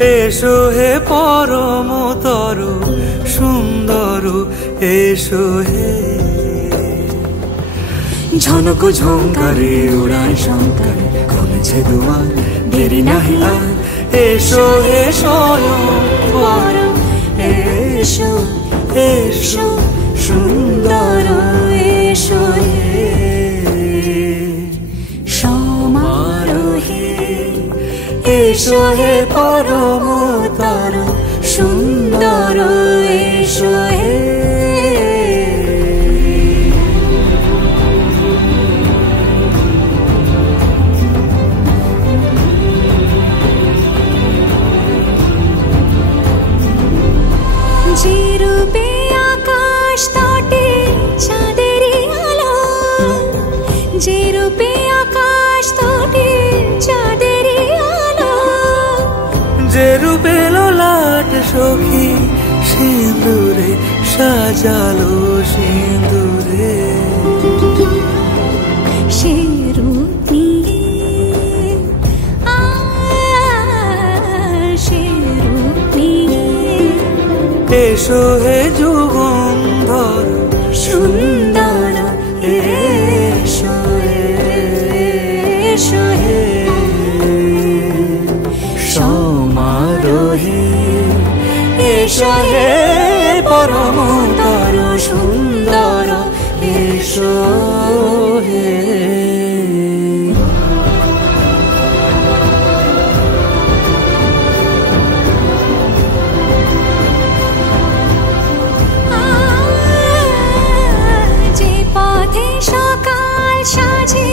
এসো হে পরমতর সুন্দর, এসো হে। ঝনক ঝঙ্কারে উড়ান শঙ্কর, কমেছে দুয়ার দেরি নাহি আর। এসো হে স্বয়ং বর, এসো এসো সুন্দর, এসো হে সমারোহে। এসো হে পরমতর সুন্দর, এসো হে। যে রূপে আকাশ তটে চাঁদেরই আলো, যে রূপে আকাশ তটে চাঁদেরই আলো, যে রূপে ললাট সখী সিঁদুরে সাজালো সিঁদুরে। সে রূপ নিয়ে, সে রূপ নিয়ে। এসো হে যুগন্ধর সুন্দর, এসো এসো হে সমারোহে। এসো হে পরমতর সুন্দর, এসো হে। যে পথে সকাল সাজে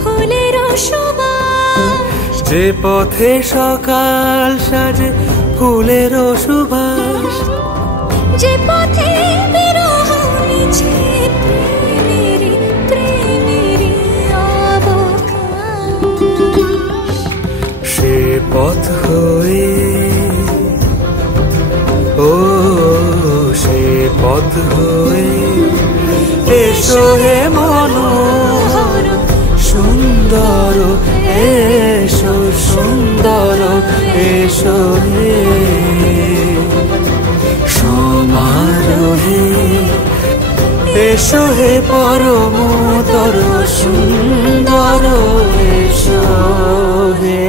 ফুলের সুবাস, যে পথে সকাল সাজে ফুলের সুবাস, যে পথে বিরহ মিছে প্রেমেরই প্রেমেরই অবকাশ। সে পথ হয়ে, ও সে পথ হয়ে। এসো হে মনোহর সুন্দর, এসো সুন্দর, এসো হে সমারোহে। এসো হে পরমতর সুন্দর, এসো হে।